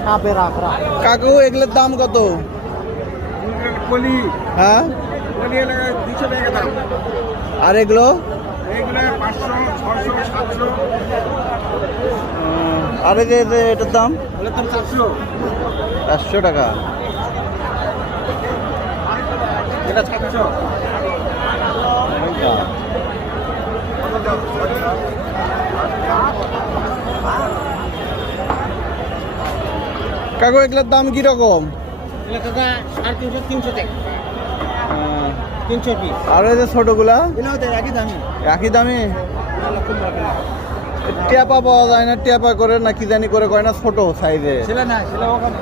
সাপের আখড়া। কাকু এগুলোর দাম কত? হ্যাঁ, আর এগুলো? আর এই যে এটার দাম 400 টাকা। এটা 600। কাকু এগুলোর দাম কি রকম? কাকা 350 300 টাকা 300 পিস। আর এই যে ছোটগুলা একই দামি। একই দামে? টেপা পাওয়া যায় না? টেপা করে না কি জানি করে কয় না, ছোট সাইজে। ছেলে না, ছেলে ওখানে